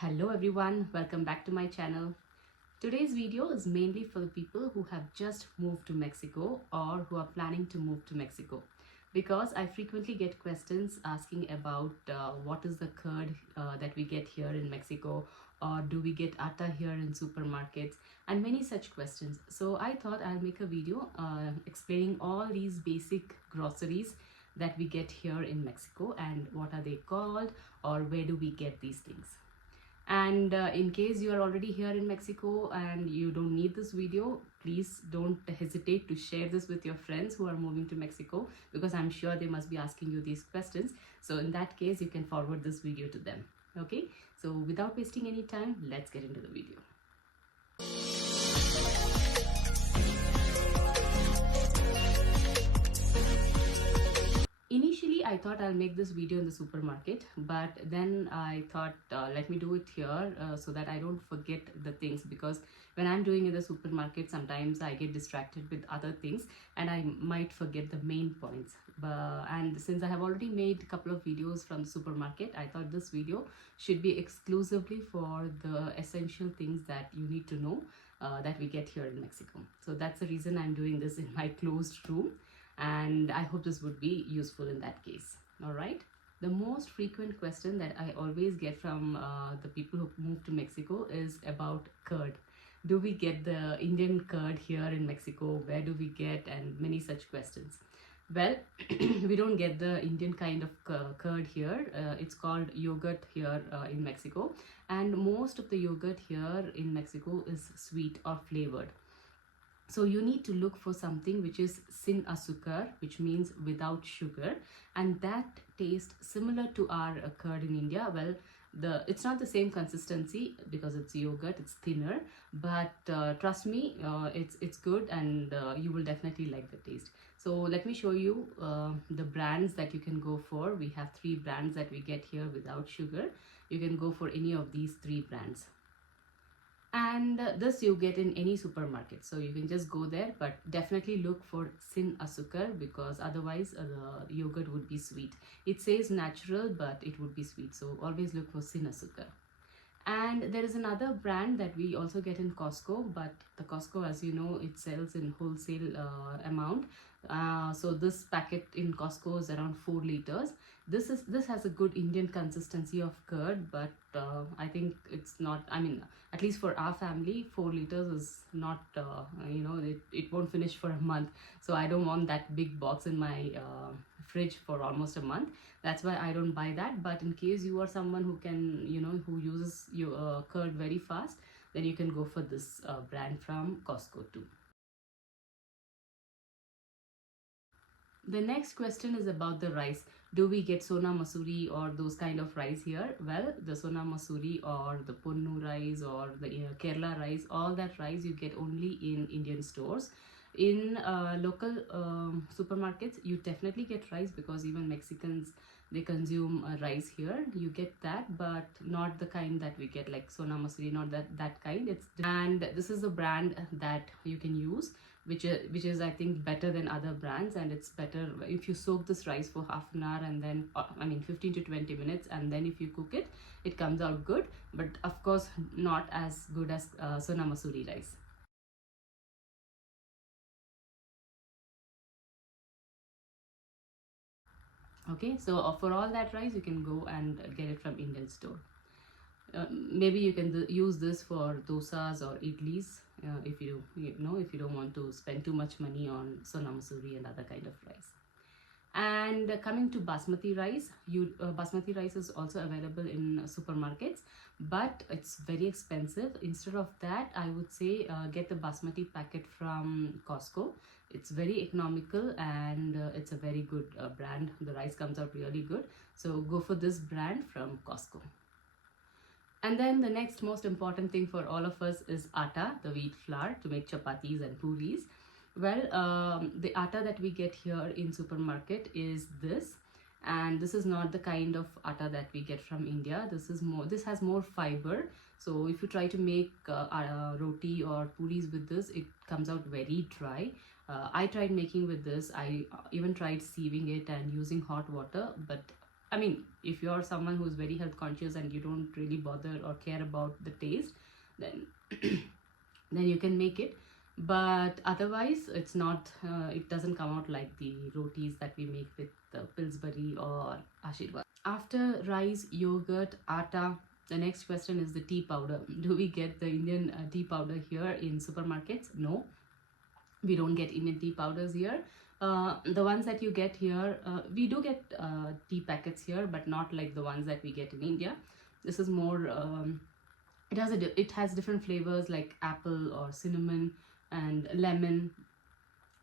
Hello everyone, welcome back to my channel. Today's video is mainly for the people who have just moved to Mexico or who are planning to move to Mexico, because I frequently get questions asking about what is the curd that we get here in Mexico, or do we get atta here in supermarkets, and many such questions. So I thought I'll make a video explaining all these basic groceries that we get here in Mexico and what are they called or where do we get these things. And in case you are already here in Mexico and you don't need this video, please don't hesitate to share this with your friends who are moving to Mexico, because I'm sure they must be asking you these questions. So in that case, you can forward this video to them. Okay, so without wasting any time, let's get into the video. Initially, I thought I'll make this video in the supermarket, but then I thought let me do it here so that I don't forget the things, because when I'm doing in the supermarket, sometimes I get distracted with other things and I might forget the main points. And since I have already made a couple of videos from the supermarket, I thought this video should be exclusively for the essential things that you need to know that we get here in Mexico. So that's the reason I'm doing this in my closed room, and I hope this would be useful in that case. All right. The most frequent question that I always get from the people who move to Mexico is about curd. Do we get the Indian curd here in Mexico? Where do we get? And many such questions. Well, we don't get the Indian kind of curd here. It's called yogurt here in Mexico, and most of the yogurt here in Mexico is sweet or flavored. So you need to look for something which is sin azúcar, which means without sugar, and that tastes similar to our curd in India. Well, it's not the same consistency because it's yogurt, it's thinner, but trust me, it's good, and you will definitely like the taste. So let me show you the brands that you can go for. We have 3 brands that we get here without sugar. You can go for any of these 3 brands. And this you get in any supermarket, so you can just go there, but definitely look for sin azúcar, because otherwise the yogurt would be sweet. It says natural, but it would be sweet, so always look for sin azúcar. And there is another brand that we also get in Costco, but the Costco, as you know, it sells in wholesale amount. So this packet in Costco is around 4 liters. This has a good Indian consistency of curd, but I think it's not, I mean, at least for our family, 4 liters is not, it won't finish for a month. So I don't want that big box in my fridge for almost a month. That's why I don't buy that. But in case you are someone who can, who uses your curd very fast, then you can go for this brand from Costco too. The next question is about the rice. Do we get Sona Masuri or those kind of rice here? Well, the Sona Masuri or the Punnu rice or the Kerala rice, all that rice you get only in Indian stores. In local supermarkets, you definitely get rice, because even Mexicans, they consume rice here. You get that, but not the kind that we get like Sona Masuri, not that kind. And this is the brand that you can use, which is I think better than other brands, and it's better if you soak this rice for half an hour and then 15 to 20 minutes, and then if you cook it, it comes out good, but of course not as good as Sona Masuri rice. Okay, so for all that rice, you can go and get it from Indian store. Maybe you can use this for dosas or idlis if you don't want to spend too much money on Sona Masuri and other kind of rice. And coming to basmati rice, basmati rice is also available in supermarkets, but it's very expensive. Instead of that, I would say get the basmati packet from Costco. It's very economical, and it's a very good brand. The rice comes out really good, so go for this brand from Costco. And then the next most important thing for all of us is atta, the wheat flour to make chapatis and puris. Well, the atta that we get here in supermarket is this, and this is not the kind of atta that we get from India. This has more fiber. So if you try to make roti or puris with this, it comes out very dry. I tried making with this. I even tried sieving it and using hot water, but I mean, if you're someone who's very health conscious and you don't really bother or care about the taste, then then you can make it. But otherwise, it's not it doesn't come out like the rotis that we make with Pillsbury or Ashirwad. After rice, yogurt, atta, the next question is the tea powder. Do we get the Indian tea powder here in supermarkets? No, we don't get Indian tea powders here. The ones that you get here, we do get tea packets here, but not like the ones that we get in India. This is more it has different flavors like apple or cinnamon and lemon.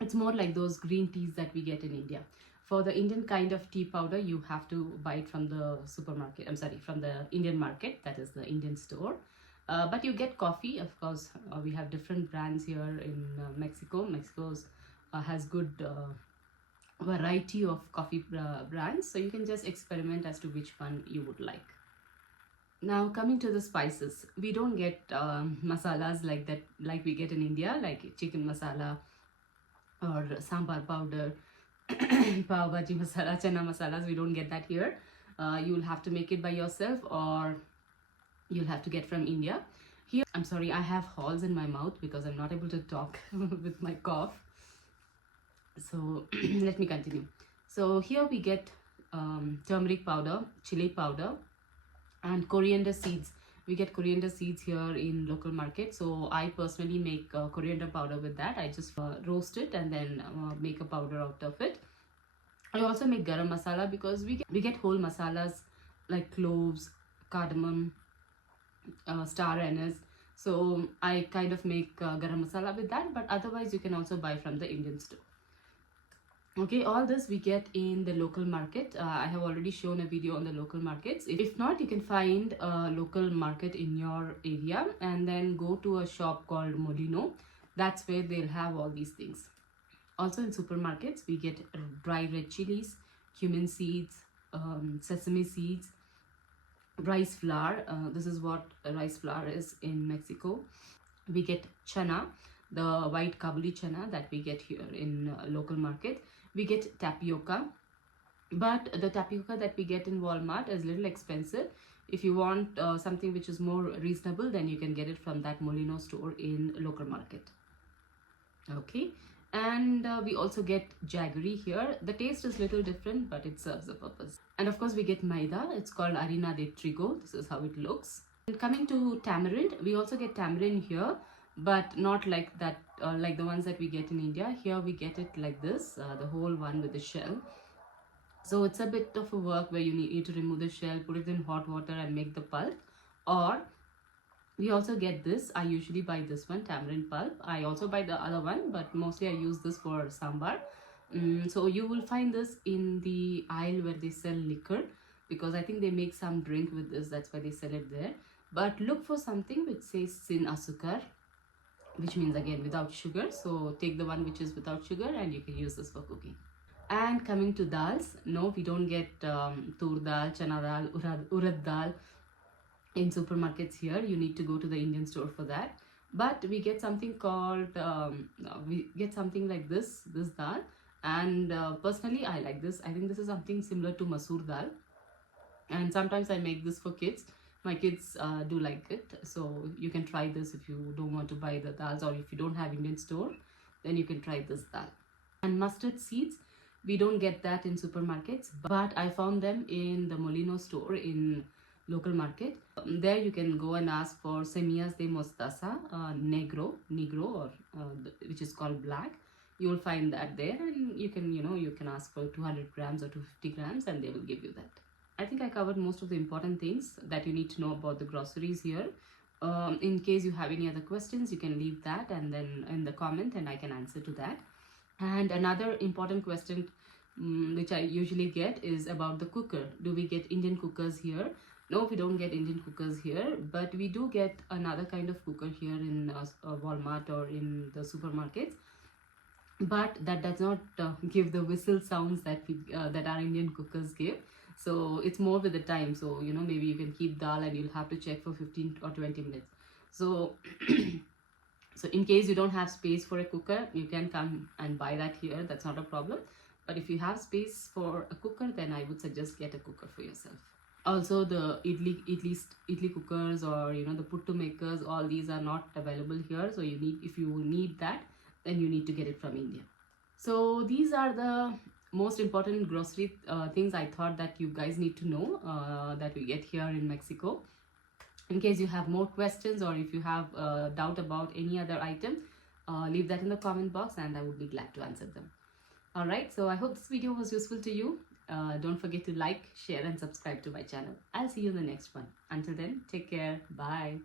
It's more like those green teas that we get in India. For the Indian kind of tea powder, you have to buy it from the supermarket. I'm sorry, from the Indian market, that is the Indian store. But you get coffee, of course. We have different brands here in Mexico. Mexico's has good variety of coffee brands, so you can just experiment as to which one you would like. Now coming to the spices, we don't get masalas like that, like we get in India, like chicken masala or sambar powder, pav bhaji masala, chana masalas. We don't get that here. You'll have to make it by yourself, or you'll have to get from India. Here, I'm sorry, I have holes in my mouth because I'm not able to talk with my cough. So let me continue. So here we get turmeric powder, chili powder, and coriander seeds. We get coriander seeds here in local market. So I personally make coriander powder with that. I just roast it and then make a powder out of it. I also make garam masala because we get whole masalas like cloves, cardamom, star anise. So I kind of make garam masala with that, but otherwise you can also buy from the Indian store. Okay, all this we get in the local market. I have already shown a video on the local markets. If not, you can find a local market in your area and then go to a shop called Molino. That's where they'll have all these things. Also in supermarkets, we get dry red chilies, cumin seeds, sesame seeds, rice flour. This is what rice flour is in Mexico. We get chana, the white kabuli chana that we get here in local market. We get tapioca, but the tapioca that we get in Walmart is a little expensive. If you want something which is more reasonable, then you can get it from that Molino store in local market. Okay, and we also get jaggery here. The taste is little different, but it serves a purpose. And of course we get maida. It's called harina de trigo. This is how it looks. And coming to tamarind, we also get tamarind here, but not like that, like the ones that we get in India. Here we get it like this, the whole one with the shell. So it's a bit of a work where you need to remove the shell, put it in hot water and make the pulp. Or we also get this. I usually buy this one, tamarind pulp. I also buy the other one, but mostly I use this for sambar. So you will find this in the aisle where they sell liquor, because I think they make some drink with this. That's why they sell it there. But look for something which says sin asukar, which means again without sugar. So take the one which is without sugar and you can use this for cooking. And coming to dals, no, we don't get tur dal, chana dal, urad dal in supermarkets here. You need to go to the Indian store for that. But we get something called we get something like this dal, and personally I like this. I think this is something similar to masoor dal, and sometimes I make this for kids. My kids do like it, so you can try this if you don't want to buy the dals, or if you don't have Indian store, then you can try this dal. And mustard seeds, we don't get that in supermarkets, but I found them in the Molino store in local market. There you can go and ask for semillas de mostaza negro, or which is called black. You will find that there, and you can ask for 200 grams or 250 grams and they will give you that. I think I covered most of the important things that you need to know about the groceries here. In case you have any other questions, you can leave that and then in the comment, and I can answer to that. And another important question which I usually get is about the cooker. Do we get Indian cookers here? No, we don't get Indian cookers here, but we do get another kind of cooker here in Walmart or in the supermarkets. But that does not give the whistle sounds that that our Indian cookers give. So it's more with the time. So maybe you can keep dal and you'll have to check for 15 or 20 minutes. So so in case you don't have space for a cooker, you can come and buy that here. That's not a problem. But if you have space for a cooker, then I would suggest get a cooker for yourself. Also, the idli cookers, or the puttu makers, all these are not available here. So if you need that, then you need to get it from India. So these are the most important grocery things I thought that you guys need to know that we get here in Mexico. In case you have more questions, or if you have doubt about any other item, leave that in the comment box and I would be glad to answer them. Alright, so I hope this video was useful to you. Don't forget to like, share and subscribe to my channel. I'll see you in the next one. Until then, take care. Bye.